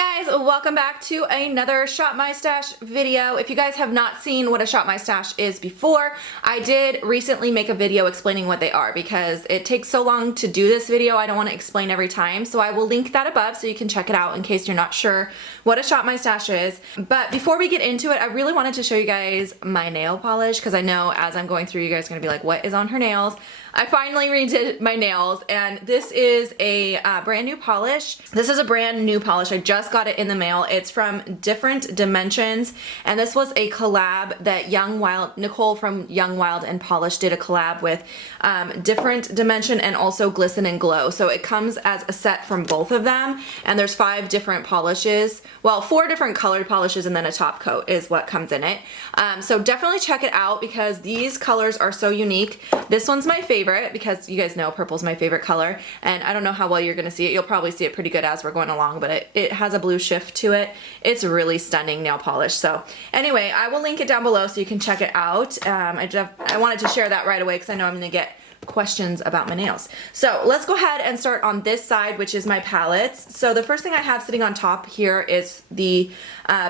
Hey guys, welcome back to another Shop My Stash video. If you guys have not seen what a Shop My Stash is before, I did recently make a video explaining what they are because it takes so long to do this video. I don't want to explain every time, so I will link that above so you can check it out in case you're not sure what a Shop My Stash is. But before we get into it, I really wanted to show you guys my nail polish because I know as I'm going through, you guys are going to be like, what is on her nails? I finally redid my nails, and this is a brand new polish. This is a brand new polish. I just got it in the mail. It's from Different Dimensions, and this was a collab that Nicole from Young Wild and Polish did a collab with Different Dimension and also Glisten and Glow. So it comes as a set from both of them, and there's 5 different polishes. Well, 4 different colored polishes and then a top coat is what comes in it. So definitely check it out because these colors are so unique. This one's my favorite because you guys know purple's my favorite color, and I don't know how well you're gonna see it. You'll probably see it pretty good as we're going along, but it has a blue shift to it. It's a really stunning nail polish. So anyway, I will link it down below so you can check it out. I wanted to share that right away because I know I'm gonna get questions about my nails. So let's go ahead and start on this side, which is my palettes. So the first thing I have sitting on top here is the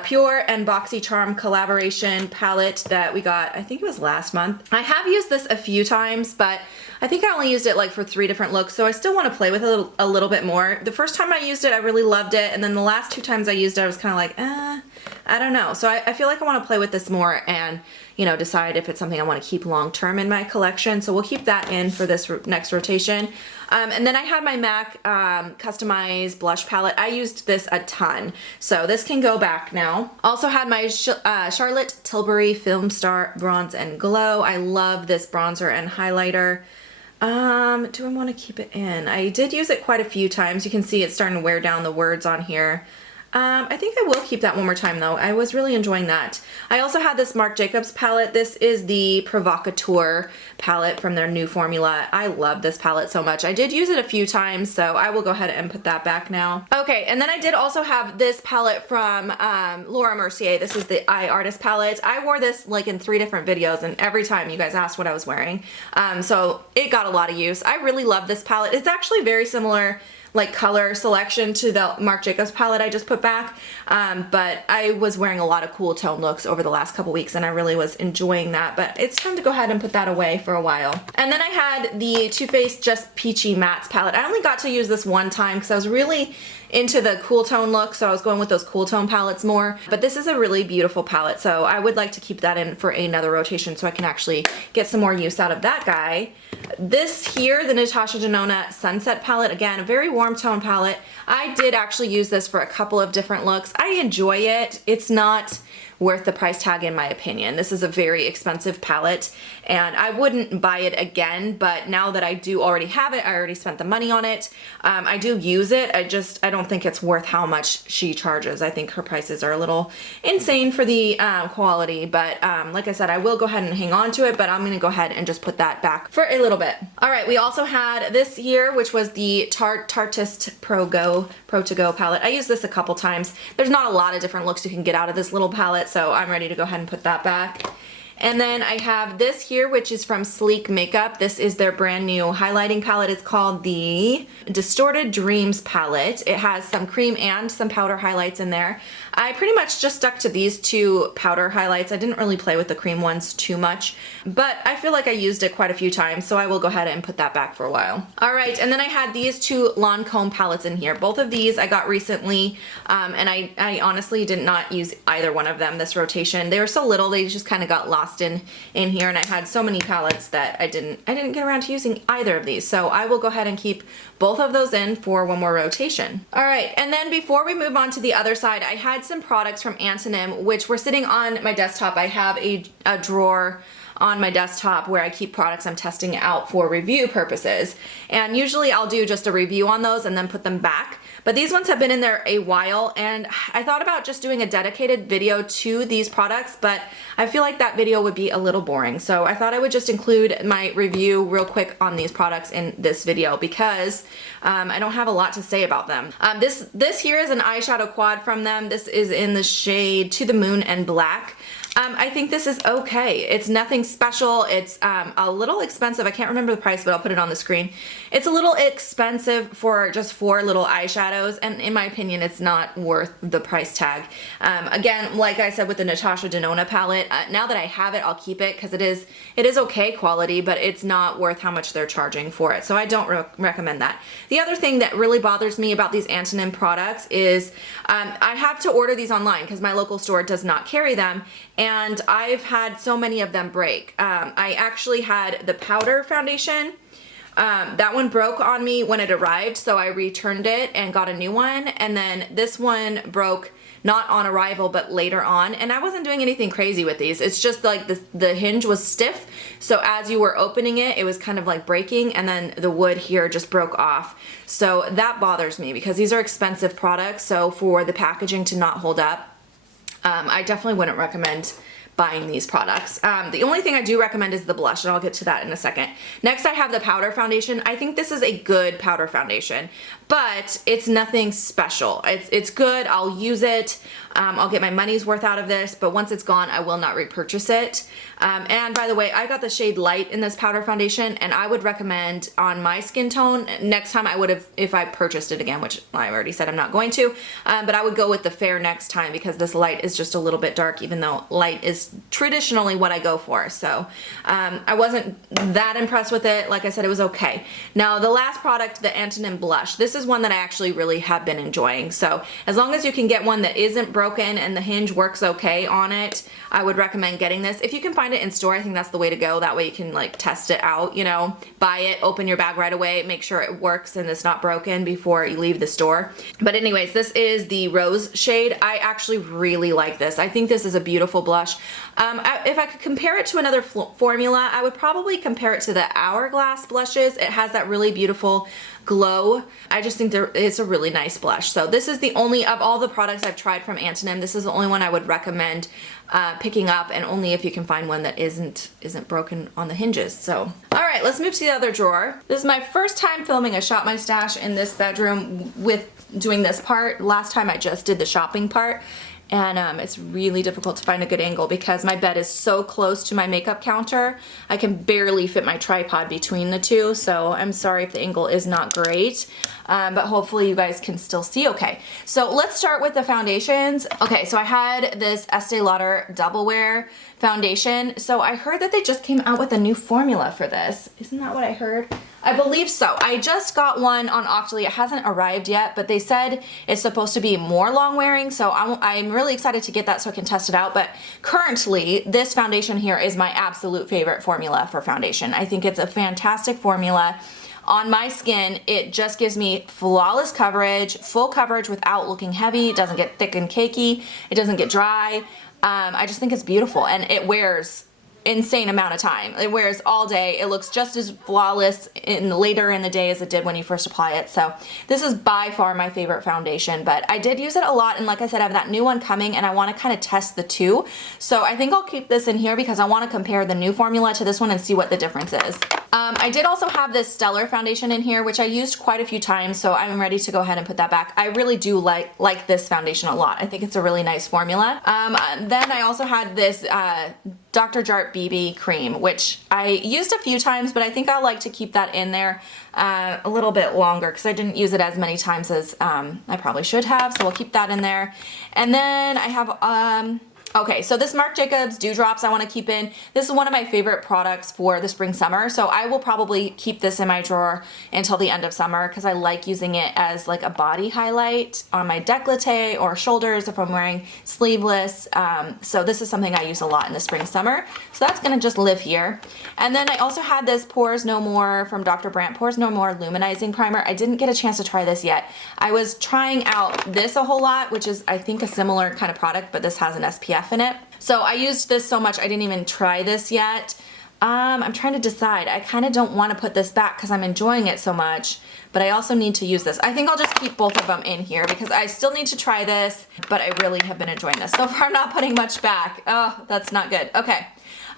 Pure and BoxyCharm collaboration palette that we got, I think it was last month. I have used this a few times, but I think I only used it like for 3 different looks, so I still want to play with it a little bit more. The first time I used it, I really loved it, and then the last 2 times I used it, I was kind of like, I don't know. So I feel like I want to play with this more and, you know, decide if it's something I want to keep long term in my collection. So we'll keep that in for this next rotation. And then I had my MAC customized blush palette. I used this a ton, so this can go back now. Also had my Charlotte Tilbury Film Star Bronze and Glow. I love this bronzer and highlighter. Do I want to keep it in? I did use it quite a few times. You can see it's starting to wear down the words on here. I think I will keep that one more time though. I was really enjoying that. I also had this Marc Jacobs palette. This is the Provocateur palette from their new formula. I love this palette so much. I did use it a few times, so I will go ahead and put that back now. Okay, and then I did also have this palette from Laura Mercier. This is the Eye Artist palette. I wore this like in 3 different videos, and every time you guys asked what I was wearing. So it got a lot of use. I really love this palette. It's actually very similar like color selection to the Marc Jacobs palette I just put back, but I was wearing a lot of cool tone looks over the last couple weeks and I really was enjoying that, but it's time to go ahead and put that away for a while. And then I had the Too Faced Just Peachy Mattes palette. I only got to use this one time because I was really into the cool tone look, so I was going with those cool tone palettes more, but this is a really beautiful palette, so I would like to keep that in for another rotation so I can actually get some more use out of that guy. This here, the Natasha Denona Sunset palette, again, a very warm tone palette. I did actually use this for a couple of different looks. I enjoy it. It's not worth the price tag in my opinion. This is a very expensive palette and I wouldn't buy it again, but now that I do already have it, I already spent the money on it. I do use it. I don't think it's worth how much she charges. I think her prices are a little insane for the quality, but like I said, I will go ahead and hang on to it, but I'm gonna go ahead and just put that back for a little bit. All right, we also had this here, which was the Tartist Pro To Go palette. I used this a couple times. There's not a lot of different looks you can get out of this little palette, so I'm ready to go ahead and put that back. And then I have this here, which is from Sleek Makeup. This is their brand new highlighting palette. It's called the Distorted Dreams palette. It has some cream and some powder highlights in there. I pretty much just stuck to these 2 powder highlights. I didn't really play with the cream ones too much, but I feel like I used it quite a few times, so I will go ahead and put that back for a while. All right, and then I had these 2 Lancome palettes in here. Both of these I got recently, and I honestly did not use either one of them this rotation. They were so little, they just kind of got lost in here, and I had so many palettes that I didn't get around to using either of these, so I will go ahead and keep both of those in for one more rotation. All right, and then before we move on to the other side, I had some products from Antonym which were sitting on my desktop. I have a drawer on my desktop where I keep products I'm testing out for review purposes, and usually I'll do just a review on those and then put them back. But these ones have been in there a while, and I thought about just doing a dedicated video to these products, but I feel like that video would be a little boring. So I thought I would just include my review real quick on these products in this video because I don't have a lot to say about them. This here is an eyeshadow quad from them. This is in the shade To the Moon and Black. I think this is okay. It's nothing special. It's a little expensive. I can't remember the price, but I'll put it on the screen. It's a little expensive for just 4 little eyeshadows, and in my opinion, it's not worth the price tag. Again, like I said with the Natasha Denona palette, now that I have it, I'll keep it because it is okay quality, but it's not worth how much they're charging for it. So I don't recommend that. The other thing that really bothers me about these Antonym products is I have to order these online because my local store does not carry them. And I've had so many of them break. I actually had the powder foundation. That one broke on me when it arrived, so I returned it and got a new one. And then this one broke not on arrival, but later on. And I wasn't doing anything crazy with these. It's just like the hinge was stiff. So as you were opening it, it was kind of like breaking, and then the wood here just broke off. So that bothers me because these are expensive products. So for the packaging to not hold up, I definitely wouldn't recommend buying these products. The only thing I do recommend is the blush, and I'll get to that in a second. Next, I have the powder foundation. I think this is a good powder foundation, but it's nothing special. It's good. I'll use it. I'll get my money's worth out of this, but once it's gone, I will not repurchase it. And by the way, I got the shade Light in this powder foundation, and I would recommend on my skin tone, next time I would have, if I purchased it again, which I already said I'm not going to, but I would go with the Fair next time because this Light is just a little bit dark, even though Light is traditionally what I go for. So I wasn't that impressed with it. Like I said, it was okay. Now the last product, the Antonym blush, this is one that I actually really have been enjoying. So as long as you can get one that isn't broken and the hinge works okay on it, I would recommend getting this. If you can find it in store, I think that's the way to go. That way you can like test it out, you know, buy it, open your bag right away, make sure it works and it's not broken before you leave the store. But anyways, this is the Rose shade. I actually really like this. I think this is a beautiful blush. If I could compare it to another formula, I would probably compare it to the Hourglass blushes. It has that really beautiful glow. I just think it's a really nice blush. So this is the only, of all the products I've tried from Antonym, this is the only one I would recommend picking up, and only if you can find one that isn't broken on the hinges. So all right, let's move to the other drawer. This is my first time filming a Shop My Stash in this bedroom with doing this part. Last time I just did the shopping part. And it's really difficult to find a good angle because my bed is so close to my makeup counter. I can barely fit my tripod between the two, so I'm sorry if the angle is not great, but hopefully you guys can still see okay. So let's start with the foundations. Okay, so I had this Estee Lauder Double Wear foundation. So I heard that they just came out with a new formula for this. Isn't that what I heard? I believe so. I just got one on Octoly. It hasn't arrived yet, but they said it's supposed to be more long wearing, so I'm really excited to get that so I can test it out. But currently, this foundation here is my absolute favorite formula for foundation. I think it's a fantastic formula. On my skin, it just gives me flawless coverage, full coverage without looking heavy. It doesn't get thick and cakey. It doesn't get dry. I just think it's beautiful, and it wears insane amount of time. It wears all day. It looks just as flawless later in the day as it did when you first apply it. So this is by far my favorite foundation, but I did use it a lot, and like I said, I have that new one coming and I want to kind of test the two. So I think I'll keep this in here because I want to compare the new formula to this one and see what the difference is. I did also have this Stellar foundation in here, which I used quite a few times, so I'm ready to go ahead and put that back. I really do like this foundation a lot. I think it's a really nice formula. Then I also had this Dr. Jart BB cream, which I used a few times, but I think I'll like to keep that in there a little bit longer because I didn't use it as many times as I probably should have, so we'll keep that in there. And then I have okay, so this Marc Jacobs Dewdrops I want to keep in. This is one of my favorite products for the spring summer, so I will probably keep this in my drawer until the end of summer because I like using it as like a body highlight on my décolleté or shoulders if I'm wearing sleeveless. So this is something I use a lot in the spring summer. So that's going to just live here. And then I also had this Pores No More from Dr. Brandt Pores No More Luminizing Primer. I didn't get a chance to try this yet. I was trying out this a whole lot, which is I think a similar kind of product, but this has an SPF in it. So I used this so much I didn't even try this yet. I'm trying to decide. I kind of don't want to put this back because I'm enjoying it so much, but I also need to use this. I think I'll just keep both of them in here because I still need to try this, but I really have been enjoying this. So far I'm not putting much back. Oh, that's not good. Okay.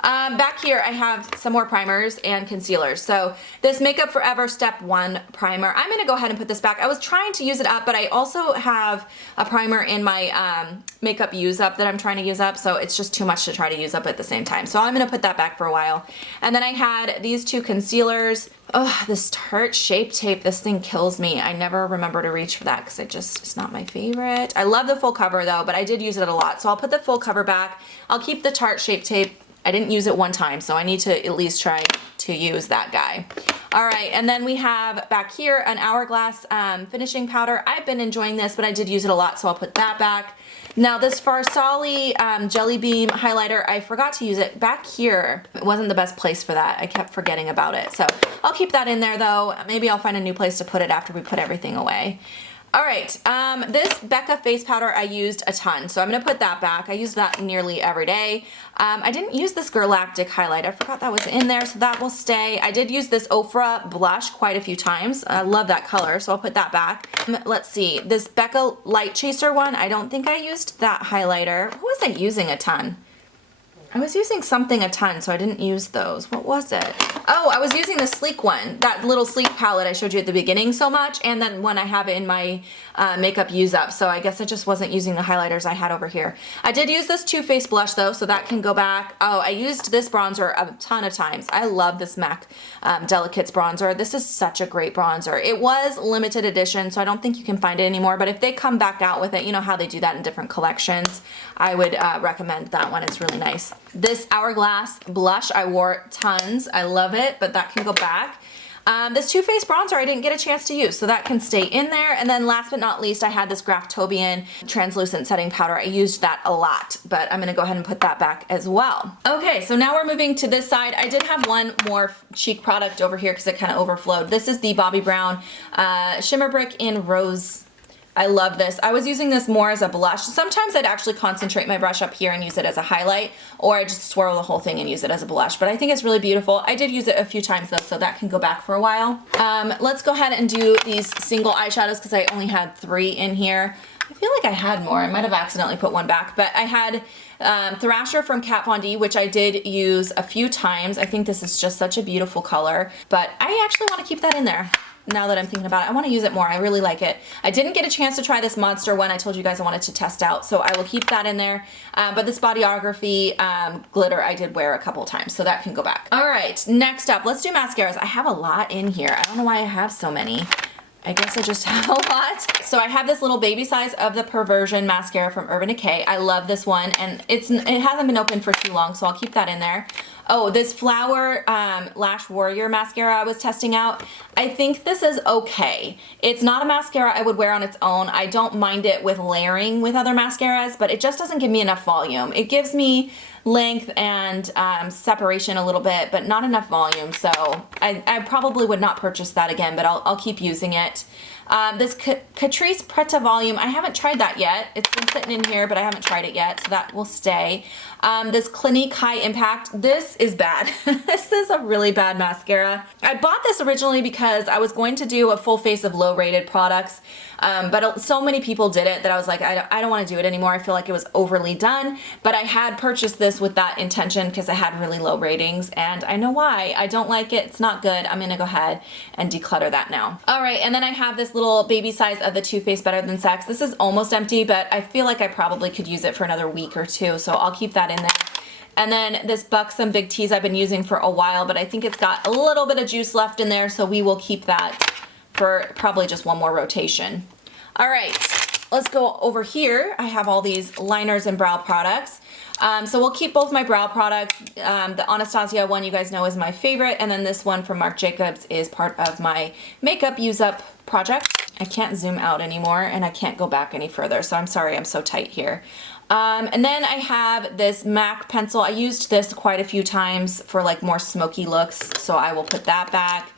Back here I have some more primers and concealers. So this Makeup Forever Step 1 primer, I'm gonna go ahead and put this back. I was trying to use it up, but I also have a primer in my makeup use up that I'm trying to use up, so it's just too much to try to use up at the same time. So I'm gonna put that back for a while. And then I had these two concealers. Oh, this Tarte Shape Tape, this thing kills me. I never remember to reach for that because it's not my favorite. I love the full cover though, but I did use it a lot. So I'll put the full cover back. I'll keep the Tarte Shape Tape. I didn't use it one time, so I need to at least try to use that guy. All right, and then we have back here an Hourglass finishing powder. I've been enjoying this, but I did use it a lot, so I'll put that back. Now this Farsali Jelly Beam highlighter, I forgot to use it back here. It wasn't the best place for that. I kept forgetting about it, so I'll keep that in there though. Maybe I'll find a new place to put it after we put everything away. All right, this Becca face powder I used a ton, so I'm gonna put that back. I use that nearly every day. I didn't use this Galactic highlight. I forgot that was in there, so that will stay. I did use this Ofra blush quite a few times. I love that color, so I'll put that back. Let's see, this Becca Light Chaser one, I don't think I used that highlighter. What was I using a ton? I was using something a ton, so I didn't use those. What was it? Oh, I was using the Sleek one, that little Sleek palette I showed you at the beginning so much, and then when I have it in my makeup use up, so I guess I just wasn't using the highlighters I had over here. I did use this Too Faced blush though, so that can go back. Oh, I used this bronzer a ton of times. I love this MAC Delicates bronzer. This is such a great bronzer. It was limited edition, so I don't think you can find it anymore, but if they come back out with it, you know how they do that in different collections, I would recommend that one. It's really nice. This Hourglass blush, I wore tons. I love it, but that can go back. This Too Faced bronzer I didn't get a chance to use, so that can stay in there. And then last but not least, I had this Graftobian translucent setting powder. I used that a lot, but I'm gonna go ahead and put that back as well. Okay, so now we're moving to this side. I did have one more cheek product over here because it kind of overflowed. This is the Bobbi Brown Shimmer Brick in Rose. I love this. I was using this more as a blush. Sometimes I'd actually concentrate my brush up here and use it as a highlight, or I just swirl the whole thing and use it as a blush, but I think it's really beautiful. I did use it a few times though, so that can go back for a while. Let's go ahead and do these single eyeshadows because I only had 3 in here. I feel like I had more. I might have accidentally put one back, but I had Thrasher from Kat Von D, which I did use a few times. I think this is just such a beautiful color, but I actually want to keep that in there. Now that I'm thinking about it, I want to use it more. I really like it. I didn't get a chance to try this Monster one. I told you guys I wanted to test out, so I will keep that in there. But this Bodyography glitter I did wear a couple times, so that can go back. All right, next up, let's do mascaras. I have a lot in here. I don't know why I have so many. I guess I just have a lot. So I have this little baby size of the Perversion mascara from Urban Decay. I love this one, and it hasn't been open for too long, so I'll keep that in there. Oh, this Flower Lash Warrior mascara I was testing out. I think this is okay. It's not a mascara I would wear on its own. I don't mind it with layering with other mascaras, but it just doesn't give me enough volume. It gives me length and separation a little bit, but not enough volume, so I probably would not purchase that again, but I'll keep using it. This Catrice Preta Volume, I haven't tried that yet. It's been sitting in here, but I haven't tried it yet, so that will stay. This Clinique High Impact, this is bad. This is a really bad mascara. I bought this originally because I was going to do a full face of low rated products, but so many people did it that I was like, I don't want to do it anymore. I feel like it was overly done, but I had purchased this with that intention because I had really low ratings, and I know why. I don't like it. It's not good. I'm gonna go ahead and declutter that now. All right, and then I have this little baby size of the Too Faced Better Than Sex. This is almost empty, but I feel like I probably could use it for another week or two, so I'll keep that in there. And then this Buxom Big Teas I've been using for a while, but I think it's got a little bit of juice left in there, so we will keep that for probably just one more rotation. All right, let's go over here. I have all these liners and brow products. So we'll keep both my brow products. The Anastasia one you guys know is my favorite, and then this one from Marc Jacobs is part of my makeup use up project. I can't zoom out anymore, and I can't go back any further, so I'm sorry I'm so tight here. And then I have this MAC pencil. I used this quite a few times for like more smoky looks, so I will put that back.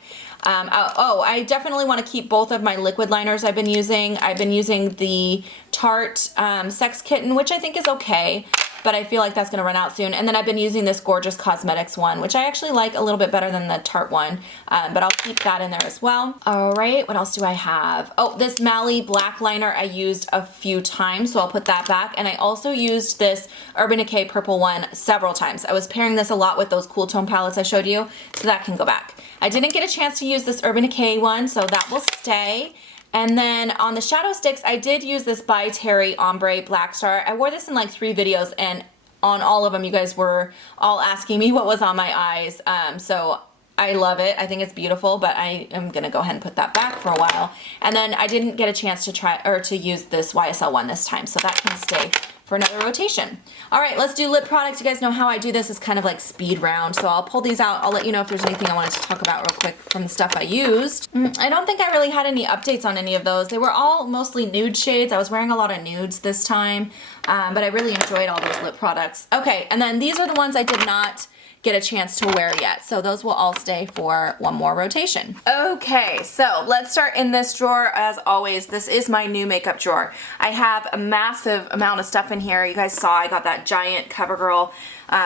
I definitely want to keep both of my liquid liners I've been using. I've been using the Tarte Sex Kitten, which I think is okay. but I feel like that's gonna run out soon. And then I've been using this Gorgeous Cosmetics one, which I actually like a little bit better than the Tarte one, but I'll keep that in there as well. All right, what else do I have? Oh, this Mally black liner I used a few times, so I'll put that back. And I also used this Urban Decay purple one several times. I was pairing this a lot with those cool tone palettes I showed you, so that can go back. I didn't get a chance to use this Urban Decay one, so that will stay. And then on the shadow sticks, I did use this By Terry Ombre Black Star. I wore this in like 3 videos, and on all of them, you guys were all asking me what was on my eyes. So I love it. I think it's beautiful, but I am gonna go ahead and put that back for a while. And then I didn't get a chance to try or to use this YSL one this time, so that can stay for another rotation. All right, let's do lip products. You guys know how I do this. It's kind of like speed round, so I'll pull these out. I'll let you know if there's anything I wanted to talk about real quick from the stuff I used. I don't think I really had any updates on any of those. They were all mostly nude shades. I was wearing a lot of nudes this time, but I really enjoyed all those lip products. Okay, and then these are the ones I did not get a chance to wear yet, so those will all stay for one more rotation. Okay, so let's start in this drawer. As always, this is my new makeup drawer. I have a massive amount of stuff in here. You guys saw I got that giant CoverGirl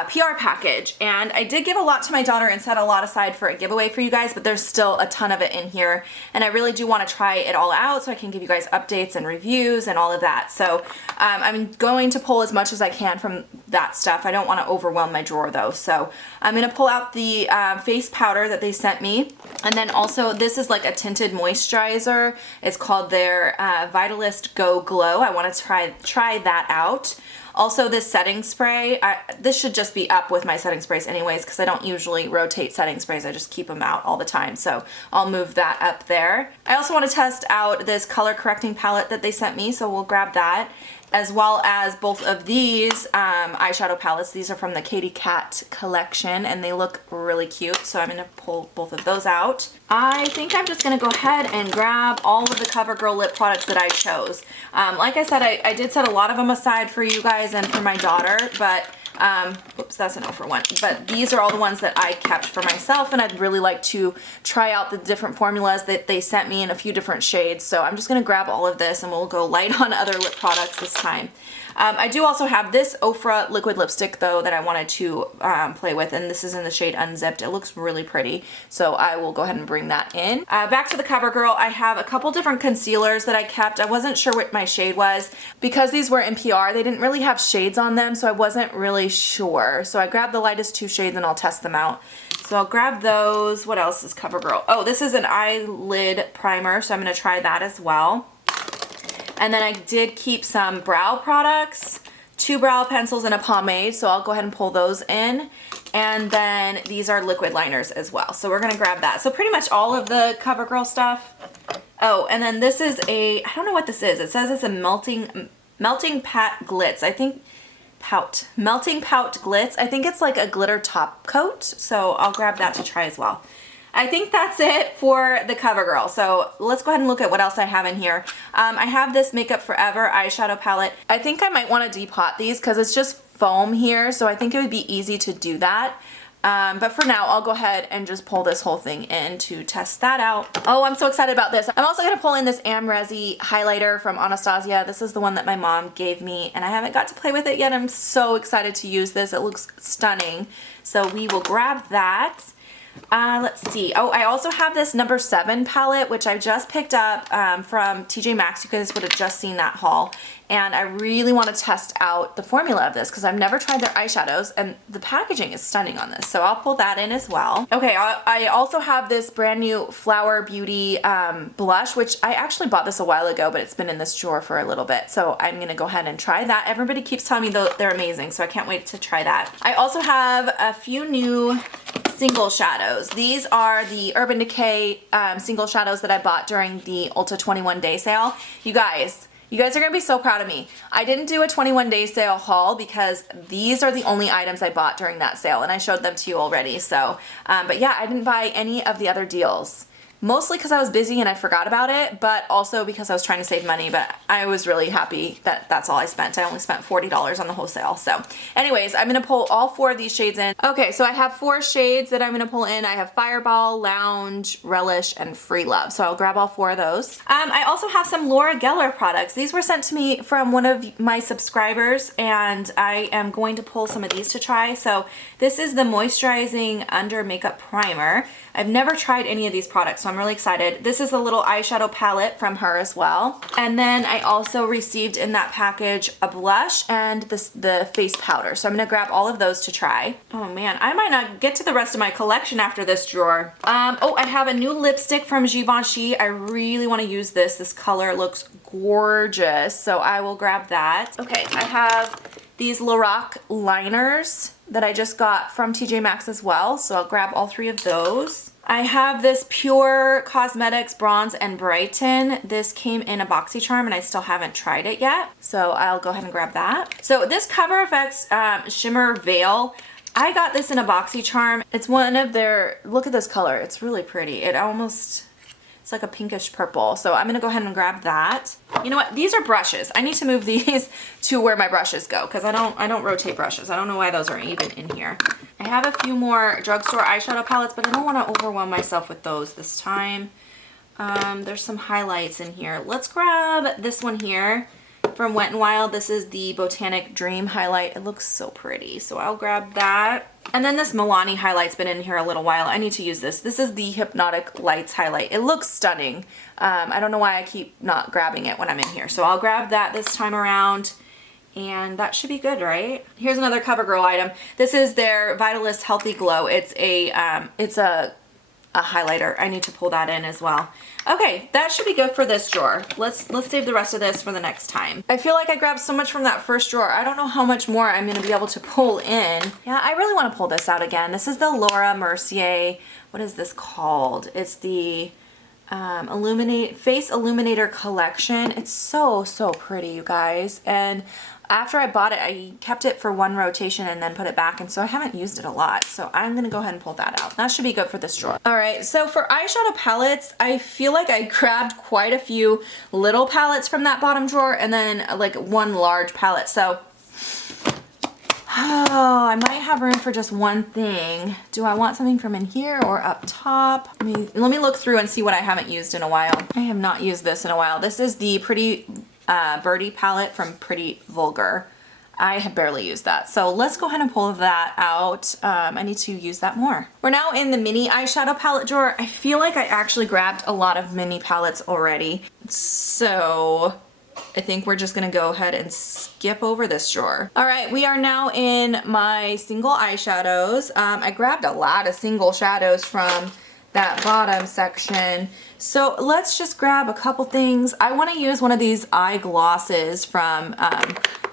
PR package, and I did give a lot to my daughter and set a lot aside for a giveaway for you guys, but there's still a ton of it in here, and I really do want to try it all out so I can give you guys updates and reviews and all of that. So I'm going to pull as much as I can from that stuff. I don't want to overwhelm my drawer though, so I'm going to pull out the face powder that they sent me, and then also this is like a tinted moisturizer. It's called their Vitalist Go Glow. I want to try that out. Also, this setting spray, this should just be up with my setting sprays anyways, because I don't usually rotate setting sprays. I just keep them out all the time, so I'll move that up there. I also want to test out this color correcting palette that they sent me, so we'll grab that, as well as both of these eyeshadow palettes. These are from the Katy Kat collection, and they look really cute, so I'm going to pull both of those out. I think I'm just going to go ahead and grab all of the CoverGirl lip products that I chose. Like I said, I did set a lot of them aside for you guys and for my daughter, but whoops, that's an 0 for 1. But these are all the ones that I kept for myself, and I'd really like to try out the different formulas that they sent me in a few different shades. So I'm just going to grab all of this, and we'll go light on other lip products this time. I do also have this Ofra liquid lipstick though that I wanted to play with, and this is in the shade Unzipped. It looks really pretty, so I will go ahead and bring that in. Back to the CoverGirl, I have a couple different concealers that I kept. I wasn't sure what my shade was. Because these were in PR, they didn't really have shades on them, so I wasn't really sure. So I grabbed the lightest 2 shades and I'll test them out. So I'll grab those. What else is CoverGirl? Oh, this is an eyelid primer, so I'm going to try that as well. And then I did keep some brow products, 2 brow pencils and a pomade, so I'll go ahead and pull those in. And then these are liquid liners as well, so we're gonna grab that. So pretty much all of the CoverGirl stuff. Oh, and then this is I don't know what this is. It says it's a melting pat glitz. I think melting pout glitz. I think it's like a glitter top coat, so I'll grab that to try as well. I think that's it for the CoverGirl. So let's go ahead and look at what else I have in here. I have this Makeup Forever eyeshadow palette. I think I might want to depot these because it's just foam here, so I think it would be easy to do that. But for now, I'll go ahead and just pull this whole thing in to test that out. Oh, I'm so excited about this. I'm also going to pull in this Amrezi highlighter from Anastasia. This is the one that my mom gave me, and I haven't got to play with it yet. I'm so excited to use this. It looks stunning. So we will grab that. Let's see. Oh, I also have this number 7 palette, which I just picked up from TJ Maxx. You guys would have just seen that haul. And I really want to test out the formula of this because I've never tried their eyeshadows, and the packaging is stunning on this. So I'll pull that in as well. Okay, I also have this brand new Flower Beauty blush, which I actually bought this a while ago, but it's been in this drawer for a little bit. So I'm going to go ahead and try that. Everybody keeps telling me they're amazing, so I can't wait to try that. I also have a few new single shadows. These are the Urban Decay single shadows that I bought during the Ulta 21 day sale. You guys are gonna be so proud of me. I didn't do a 21 day sale haul because these are the only items I bought during that sale, and I showed them to you already. So, but yeah, I didn't buy any of the other deals. mostly because I was busy and I forgot about it, but also because I was trying to save money. But I was really happy that that's all I spent. I only spent $40 on the wholesale. So anyways, I'm gonna pull all 4 of these shades in. Okay, so I have 4 shades that I'm gonna pull in. I have Fireball, Lounge, Relish, and Free Love. So I'll grab all 4 of those. I also have some Laura Geller products. These were sent to me from one of my subscribers, and I am going to pull some of these to try. So this is the Moisturizing Under Makeup Primer. I've never tried any of these products, so I'm really excited. This is a little eyeshadow palette from her as well. And then I also received in that package a blush and the face powder. So I'm gonna grab all of those to try. Oh man, I might not get to the rest of my collection after this drawer. Oh, I have a new lipstick from Givenchy. I really wanna use this. This color looks gorgeous, so I will grab that. Okay, I have these Lorac liners that I just got from TJ Maxx as well, so I'll grab all 3 of those. I have this Pure Cosmetics Bronze and Brighten. This came in a BoxyCharm and I still haven't tried it yet, so I'll go ahead and grab that. So this Cover FX Shimmer Veil, I got this in a BoxyCharm. It's one of their, look at this color, it's really pretty. It's like a pinkish purple. So I'm gonna go ahead and grab that. You know what? These are brushes. I need to move these to where my brushes go because I don't rotate brushes. I don't know why those are even in here. I have a few more drugstore eyeshadow palettes, but I don't want to overwhelm myself with those this time. There's some highlights in here. Let's grab this one here from Wet n Wild. This is the Botanic Dream highlight. It looks so pretty, so I'll grab that. And then this Milani highlight's been in here a little while. I need to use this. This is the Hypnotic Lights highlight. It looks stunning. I don't know why I keep not grabbing it when I'm in here. So I'll grab that this time around. And that should be good, right? Here's another CoverGirl item. This is their Vitalist Healthy Glow. It's a highlighter. I need to pull that in as well. Okay, that should be good for this drawer. Let's save the rest of this for the next time. I feel like I grabbed so much from that first drawer. I don't know how much more I'm gonna be able to pull in. Yeah, I really wanna pull this out again. This is the Laura Mercier, what is this called? It's the Face Illuminator Collection. It's so pretty, you guys. And after I bought it, I kept it for 1 rotation and then put it back, and so I haven't used it a lot. So I'm gonna go ahead and pull that out. That should be good for this drawer. All right, so for eyeshadow palettes, I feel like I grabbed quite a few little palettes from that bottom drawer and then like 1 large palette. So, oh, I might have room for just 1 thing. Do I want something from in here or up top? Let me look through and see what I haven't used in a while. I have not used this in a while. This is the Pretty Birdie palette from Pretty Vulgar. I have barely used that. So let's go ahead and pull that out. I need to use that more. We're now in the mini eyeshadow palette drawer. I feel like I actually grabbed a lot of mini palettes already. So I think we're just gonna go ahead and skip over this drawer. All right, we are now in my single eyeshadows. I grabbed a lot of single shadows from that bottom section. So let's just grab a couple things. I want to use one of these eye glosses from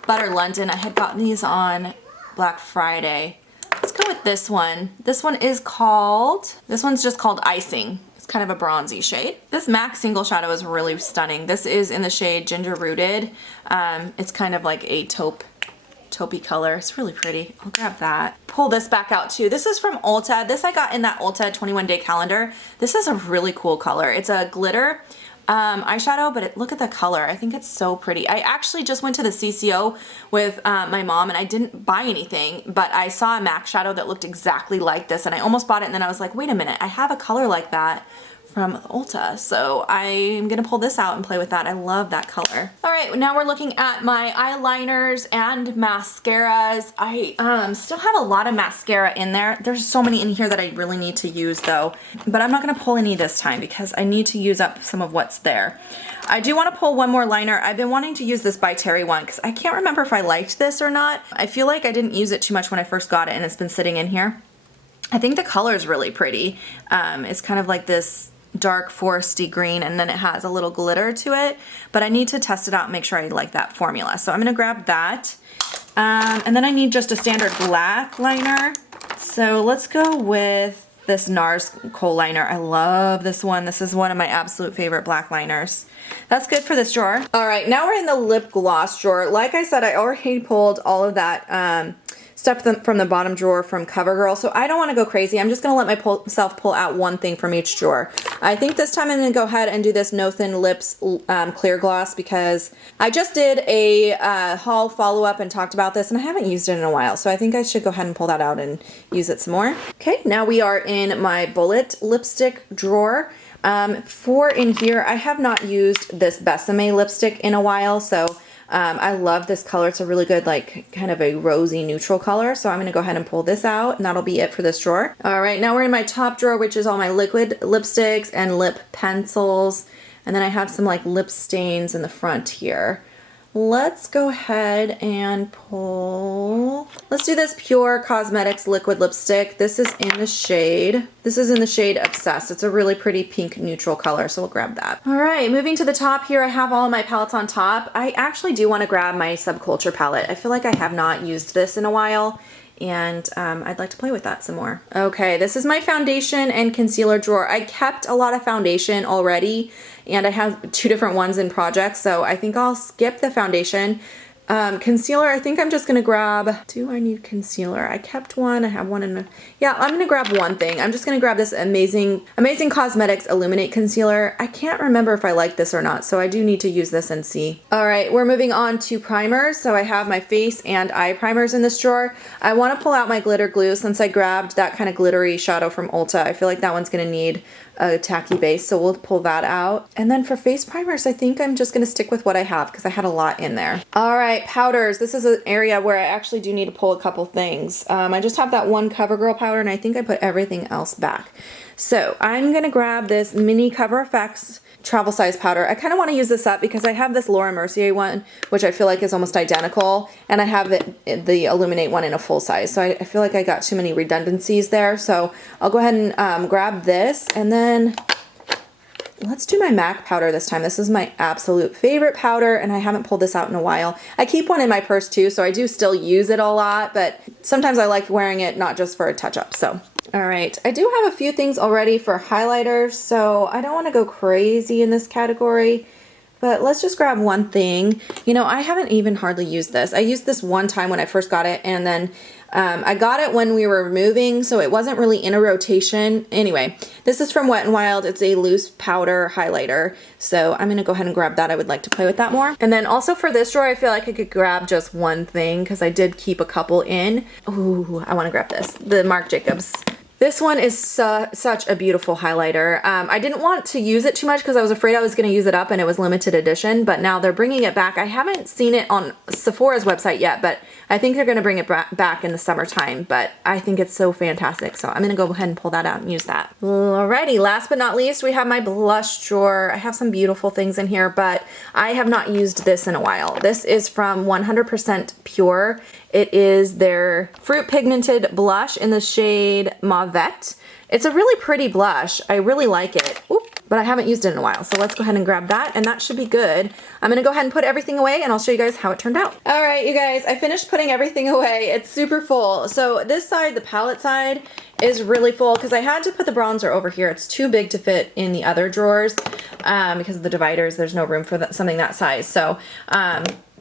Butter London. I had gotten these on Black Friday. Let's go with this one. This one's just called Icing. It's kind of a bronzy shade. This MAC single shadow is really stunning. This is in the shade Ginger Rooted. It's kind of like a taupey color. It's really pretty. I'll grab that. Pull this back out too. This is from Ulta. This I got in that Ulta 21-day calendar. This is a really cool color. It's a glitter eyeshadow, but look at the color. I think it's so pretty. I actually just went to the CCO with my mom and I didn't buy anything, but I saw a MAC shadow that looked exactly like this and I almost bought it, and then I was like, wait a minute, I have a color like that from Ulta. So I'm gonna pull this out and play with that. I love that color. All right, now we're looking at my eyeliners and mascaras. I still have a lot of mascara in there. There's so many in here that I really need to use though, but I'm not gonna pull any this time because I need to use up some of what's there. I do want to pull one more liner. I've been wanting to use this By Terry one because I can't remember if I liked this or not. I feel like I didn't use it too much when I first got it and it's been sitting in here. I think the color is really pretty. It's kind of like this dark foresty green and then it has a little glitter to it, but I need to test it out and make sure I like that formula. So I'm gonna grab that. And then I need just a standard black liner. So let's go with this NARS Kohl liner. I love this one. This is one of my absolute favorite black liners. That's good for this drawer. All right, now we're in the lip gloss drawer. Like I said, I already pulled all of that stuff from the bottom drawer from CoverGirl, so I don't want to go crazy. I'm just going to let myself pull out one thing from each drawer. I think this time I'm going to go ahead and do this No Thin Lips clear gloss because I just did a haul follow-up and talked about this, and I haven't used it in a while, so I think I should go ahead and pull that out and use it some more. Okay, now we are in my Bullet lipstick drawer. For in here, I have not used this Besame lipstick in a while, so I love this color. It's a really good, like, kind of a rosy neutral color. So I'm going to go ahead and pull this out, and that'll be it for this drawer. All right, now we're in my top drawer, which is all my liquid lipsticks and lip pencils. And then I have some, like, lip stains in the front here. Let's go ahead and pull. Let's do this Pure Cosmetics liquid lipstick. This is in the shade. This is in the shade Obsessed. It's a really pretty pink neutral color, so we'll grab that. All right, moving to the top here, I have all of my palettes on top. I actually do want to grab my Subculture palette. I feel like I have not used this in a while, and I'd like to play with that some more. Okay, this is my foundation and concealer drawer. I kept a lot of foundation already, and I have 2 different ones in projects, so I think I'll skip the foundation. Concealer, I think I'm just gonna grab, do I need concealer? I kept one, I have one in the, yeah, I'm gonna grab one thing. I'm just gonna grab this Amazing Cosmetics Illuminate Concealer. I can't remember if I like this or not, so I do need to use this and see. All right, we're moving on to primers. So I have my face and eye primers in this drawer. I wanna pull out my glitter glue since I grabbed that kind of glittery shadow from Ulta. I feel like that one's gonna need a tacky base, so we'll pull that out. And then for face primers, I think I'm just gonna stick with what I have because I had a lot in there. All right, powders. This is an area where I actually do need to pull a couple things. I just have that one CoverGirl powder, and I think I put everything else back. So I'm gonna grab this mini Cover FX travel size powder. I kind of want to use this up because I have this Laura Mercier one, which I feel like is almost identical, and I have the Illuminate one in a full size. So I feel like I got too many redundancies there. So I'll go ahead and grab this, and then let's do my MAC powder this time. This is my absolute favorite powder, and I haven't pulled this out in a while. I keep one in my purse too, so I do still use it a lot, but sometimes I like wearing it not just for a touch-up. So all right, I do have a few things already for highlighters, so I don't want to go crazy in this category, but let's just grab one thing. You know, I haven't even hardly used this. I used this one time when I first got it, and then I got it when we were moving, so it wasn't really in a rotation. Anyway, this is from Wet n Wild. It's a loose powder highlighter, so I'm going to go ahead and grab that. I would like to play with that more. And then also for this drawer, I feel like I could grab just one thing because I did keep a couple in. Ooh, I want to grab this, the Marc Jacobs. This one is such a beautiful highlighter. I didn't want to use it too much because I was afraid I was going to use it up and it was limited edition, but now they're bringing it back. I haven't seen it on Sephora's website yet, but I think they're going to bring it back in the summertime, but I think it's so fantastic. So I'm going to go ahead and pull that out and use that. Alrighty, last but not least, we have my blush drawer. I have some beautiful things in here, but I have not used this in a while. This is from 100% Pure. It is their Fruit Pigmented Blush in the shade Mauvette. It's a really pretty blush. I really like it. Oop, but I haven't used it in a while. So let's go ahead and grab that, and that should be good. I'm gonna go ahead and put everything away, and I'll show you guys how it turned out. All right, you guys, I finished putting everything away. It's super full. So this side, the palette side, is really full because I had to put the bronzer over here. It's too big to fit in the other drawers because of the dividers. There's no room for something that size. So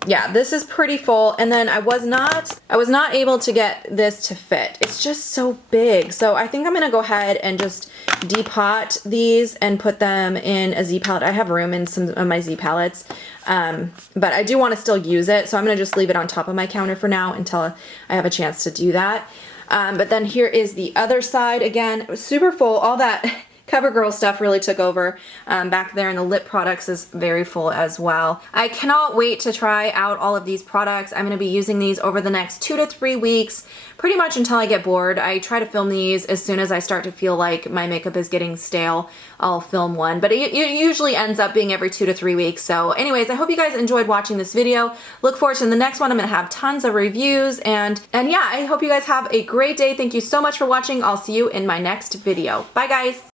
yeah, this is pretty full, and then I was not able to get this to fit. It's just so big. So I think I'm gonna go ahead and just depot these and put them in a Z palette. I have room in some of my Z palettes, but I do want to still use it, so I'm gonna just leave it on top of my counter for now until I have a chance to do that. But then here is the other side. Again, it was super full. All that CoverGirl stuff really took over back there, and the lip products is very full as well. I cannot wait to try out all of these products. I'm going to be using these over the next 2 to 3 weeks, pretty much until I get bored. I try to film these as soon as I start to feel like my makeup is getting stale. I'll film one, but it usually ends up being every 2 to 3 weeks. So anyways, I hope you guys enjoyed watching this video. Look forward to the next one. I'm going to have tons of reviews, and yeah, I hope you guys have a great day. Thank you so much for watching. I'll see you in my next video. Bye guys.